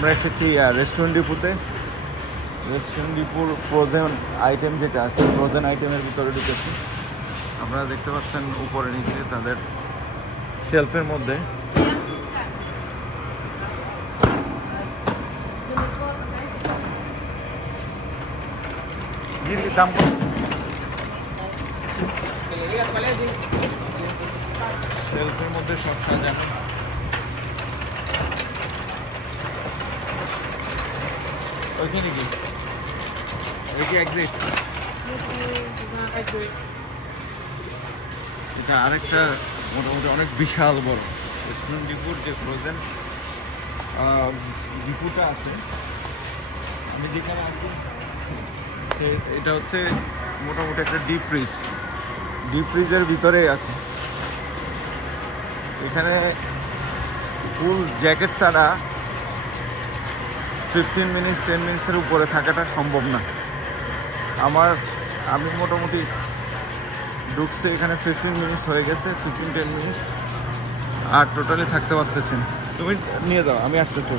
আমরা এসেছি restaurant ডিপোতে। Restaurant ডিপোর frozen item যেটা আছে, ফ্রোজেন আইটেমের ভিতরে ঢুকেছি। আপনারা দেখতে পাচ্ছেন উপরে নিচে তাদের শেলফের মধ্যে দাম শেলফের মধ্যে সব সাজানো। ওইখানে কি এই কি এক্সিট? এটা আরেকটা মোটামুটি অনেক বিশাল বড় রেস্টুরেন্ট ডিপোর যে ফ্রোজেন ডিপোটা আছে, আমি যেখানে আছি এটা হচ্ছে মোটামুটি একটা ডিপ ফ্রিজের ভিতরে আছে। এখানে ফুল জ্যাকেট ছাড়া 10 মিনিটসের উপরে থাকাটা সম্ভব না। আমি মোটামুটি ঢুকছে এখানে 15 মিনিট হয়ে গেছে, 10 মিনিট, আর টোটালি থাকতে পারতেছি না। তুমি নিয়ে যাও, আমি আসতেছি।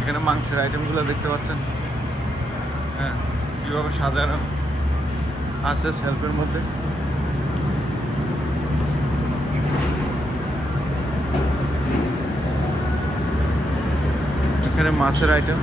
এখানে মাংসের আইটেমগুলো দেখতে পাচ্ছেন, হ্যাঁ, কীভাবে সাজানো আছে শেলফের মধ্যে। এখানে মাছের আইটেম,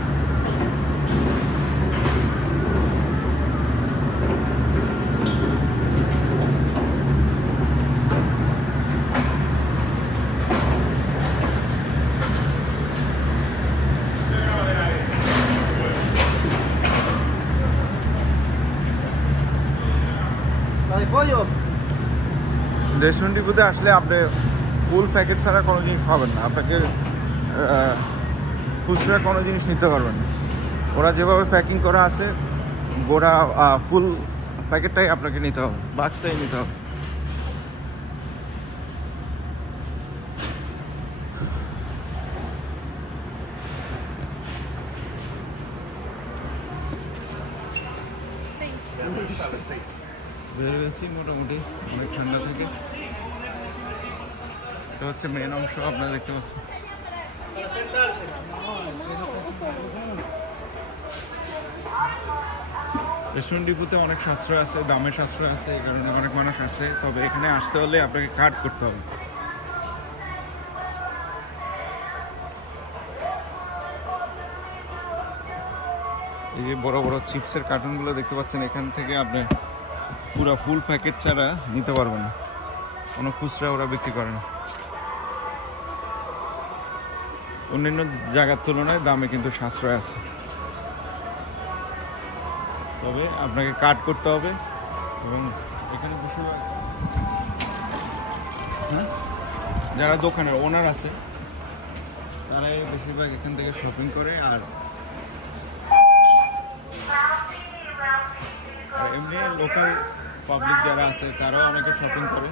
রেস্টুরেন্ট ডিপোতে আসলে আপনি ফুল প্যাকেট ছাড়া কোনো জিনিস পাবেন না। আপনাকে খুচরা কোনো জিনিস নিতে পারবেন না। ওরা যেভাবে প্যাকিং করা আছে, গোড়া ফুল প্যাকেটটাই আপনাকে নিতে হবে, বাক্সটাই নিতে হবে। বের হয়েছি মোটামুটি অনেক ঠান্ডা থেকে। এটা হচ্ছে মেন অংশ, আপনারা দেখতে পাচ্ছেন। রেস্টুরেন্ট ডিপোতে অনেক সাশ্রয় আছে, দামের সাশ্রয় আছে, এই কারণে অনেক মানুষ আসে। তবে এখানে আসতে হলে আপনাকে কার্ড করতে হবে। এই যে বড় বড় চিপসের কার্টুনগুলো দেখতে পাচ্ছেন, এখান থেকে আপনি পুরো ফুল প্যাকেট ছাড়া নিতে পারবেন না। কোনো খুচরা ওরা বিক্রি করে না। অন্যান্য জায়গার তুলনায় দামে কিন্তু সাশ্রয় আছে, তবে আপনাকে কার্ড করতে হবে। এবং এখানে বেশিরভাগ যারা দোকানের ওনার আছে, তারাই বেশিরভাগ এখান থেকে শপিং করে। আর এমনি লোকাল পাবলিক যারা আছে, তারাও অনেকে শপিং করে।